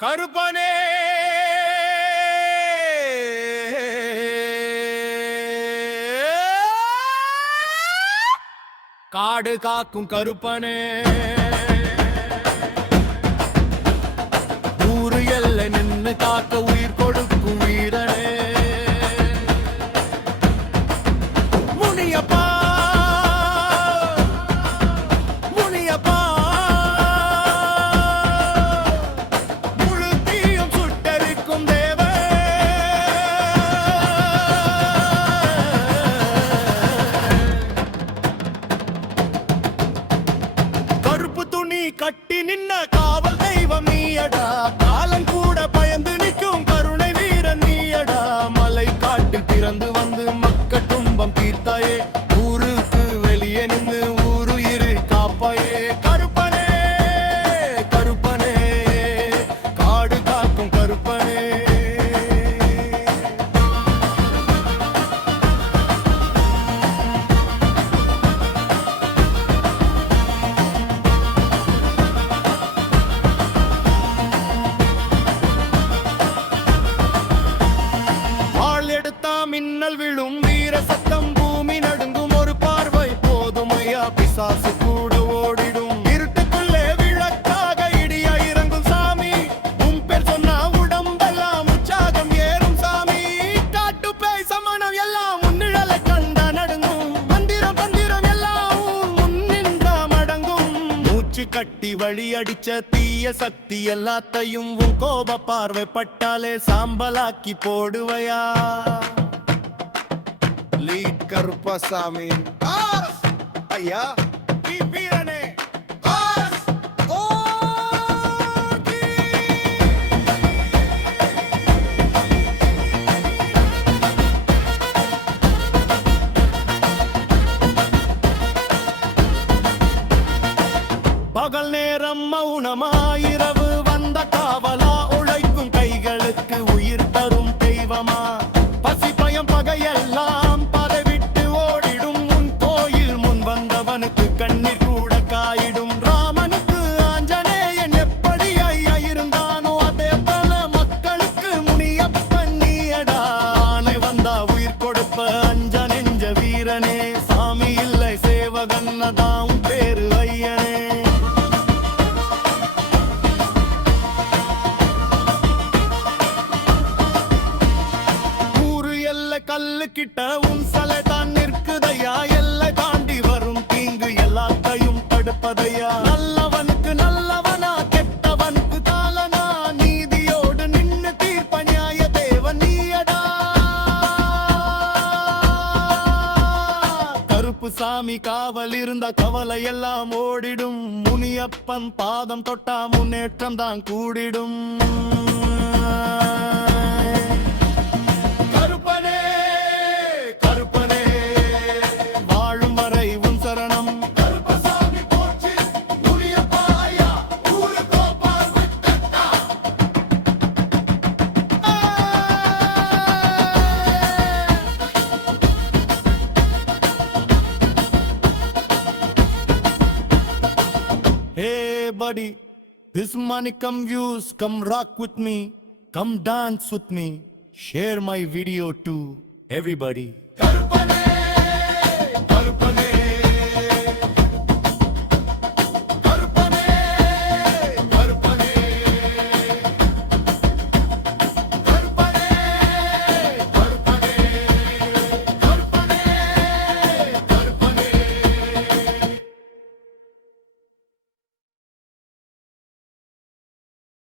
கருப்பனே காடு காக்கும் கருப்பனே ஊரு எல்லை நின்னு காக்க உயிர் கொடுக்கும் வீரனே முனியப்பா முனியப்பா முழு தீயும் சுட்டரிக்கும் தேவ கருப்பு துணி கட்டி நின்ன காவல் தெய்வம் நீயடா காலம் கூட பயந்து நிற்கும் கருணை வீரன் நீயடா மலை காட்டில் பிறந்து வந்து மக்கள் துன்பம் தீர்த்தாயே ஊருக்கு வெளியே நின்று ஊருயிரு காப்பாயே கருப்பனே கருப்பனே காடு காக்கும் கருப்பனே மின்னல் விழும் வீர சத்தம் பூமி நடுங்கும் ஒரு பார்வை போதுமையா பிசாசு கூட ஓடிடும் இருட்டுக்குள்ளே விளக்காக இடியா இறங்கும் சாமி உன் பேர் சொன்னா உடம்பெல்லாம் உற்சாகம் ஏறும் சாமி காட்டு பேய் சமணம் எல்லாம் முன்னிழலை கண்டா நடுங்கும் மந்திரம் பந்திரம் எல்லாம் முன்னின்ற மடங்கும் மூச்சு கட்டி வழி அடிச்ச தீய சக்தி எல்லாத்தையும் உன் கோப பார்வை பட்டாலே சாம்பலாக்கி போடுவையா லீட் கருப்பசாமி ஐயா வீரனே பகல் நேரம் மௌனமாயிரவு வந்த காவலா உழைக்கும் கைகளுக்கு உயிர் தரும் தெய்வமா பசி பயம் பகையெல்லாம் பதவிட்டு ஓடிடும் உன் கோயில் முன் வந்தவனுக்கு கண்ணீர் கூட காயிடும் ராமனுக்கு ஆஞ்சநேயன் எப்படி ஐயா இருந்தானோ அதே போல மக்களுக்கு முனியப்பன் நீயடா ஆனை வந்தா உயிர் கொடுப்ப அஞ்ச நெஞ்ச வீரனே சாமி இல்லை சேவகன்னதாம் பேரு ஐயனே கல்லு கிட்ட உன் சலை தான் நிற்குதையா எல்லை தாண்டி வரும் தீங்கு எல்லாத்தையும் தடுப்பதையா நல்லவனுக்கு நல்லவனா கெட்டவனுக்கு தாளனா நீதியோடு நின்னு தீர்ப்ப நியாய தேவன் நீயடா கருப்பு சாமி காவல் இருந்த கவலை எல்லாம் ஓடிடும் முனியப்பன் பாதம் தொட்டா முன்னேற்றம் தான் கூடிடும் Hey buddy, this Manikam views, come rock with me, come dance with me, share my video to everybody.